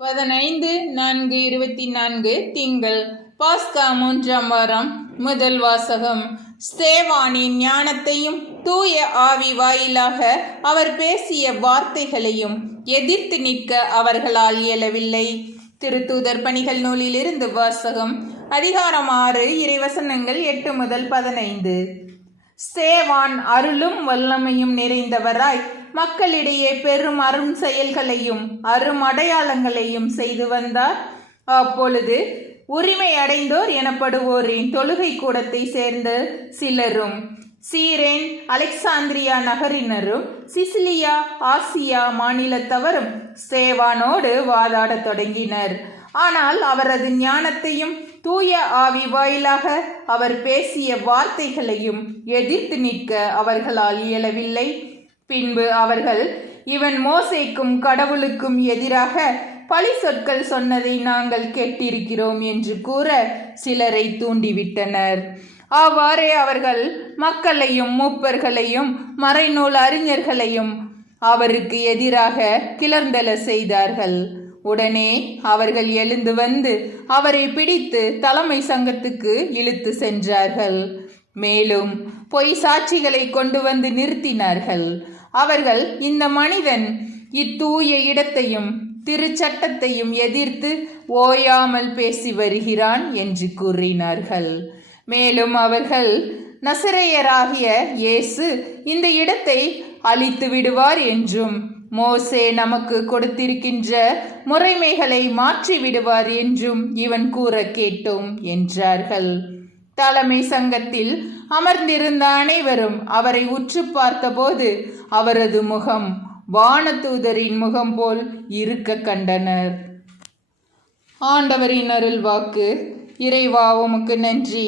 15/4/24 திங்கள் பாஸ்கா 3ஆம் வாரம். முதல் வாசகம். ஸ்தேவானின் ஞானத்தையும் தூய ஆவி வாயிலாக அவர் பேசிய வார்த்தைகளையும் எதிர்த்து நிற்க அவர்களால் இயலவில்லை. திருத்தூதர் பணிகள் நூலிலிருந்து வாசகம். அதிகாரம் 6 இறைவசனங்கள் 8 முதல் 15. ஸ்தேவான் அருளும் வல்லமையும் நிறைந்தவராய் மக்களிடையே பெரும் அரும் செயல்களையும் அரும் அடையாளங்களையும் செய்து வந்தார். அப்பொழுது உரிமை அடைந்தோர் எனப்படுவோரின் தொழுகை கூடத்தை சேர்ந்த சிலரும் சீரேன் அலெக்சாந்திரியா நகரினரும் சிசிலியா ஆசியா மாநிலத்தவரும் ஸ்தேவானோடு வாதாடத் தொடங்கினர். ஆனால் அவரது ஞானத்தையும் தூய ஆவி வாயிலாக அவர் பேசிய வார்த்தைகளையும் எதிர்த்து நிற்க அவர்களால் இயலவில்லை. பின்பு அவர்கள், இவன் மோசேக்கும் கடவுளுக்கும் எதிராக பழி சொற்கள் சொன்னதை நாங்கள் கேட்டிருக்கிறோம் என்று கூற சிலரை தூண்டிவிட்டனர். அவ்வாறே அவர்கள் மக்களையும் மூப்பர்களையும் மறைநூல் அறிஞர்களையும் அவருக்கு எதிராக கிளர்ந்தெழ செய்தார்கள். உடனே அவர்கள் எழுந்து வந்து அவரை பிடித்து தலைமை சங்கத்துக்கு இழுத்து சென்றார்கள். மேலும் பொய் சாட்சிகளை கொண்டு வந்து நிறுத்தினார்கள். அவர்கள், இந்த மனிதன் இத்தூய இடத்தையும் திருச்சட்டத்தையும் எதிர்த்து ஓயாமல் பேசி வருகிறான் என்று கூறினார்கள். மேலும் அவர்கள், நசரேயராகிய இயேசு இந்த இடத்தை அழித்து விடுவார் என்றும் மோசே நமக்கு கொடுத்திருக்கின்ற முறைமைகளை மாற்றி விடுவார் என்றும் இவன் கூற கேட்டோம் என்றார்கள். தலைமை சங்கத்தில் அமர்ந்திருந்த அனைவரும் அவரை உற்று பார்த்தபோது அவரது முகம் வானதூதரின் முகம் போல் இருக்க கண்டனர். ஆண்டவரின் அருள் வாக்கு. இறைவா, உமக்கு நன்றி.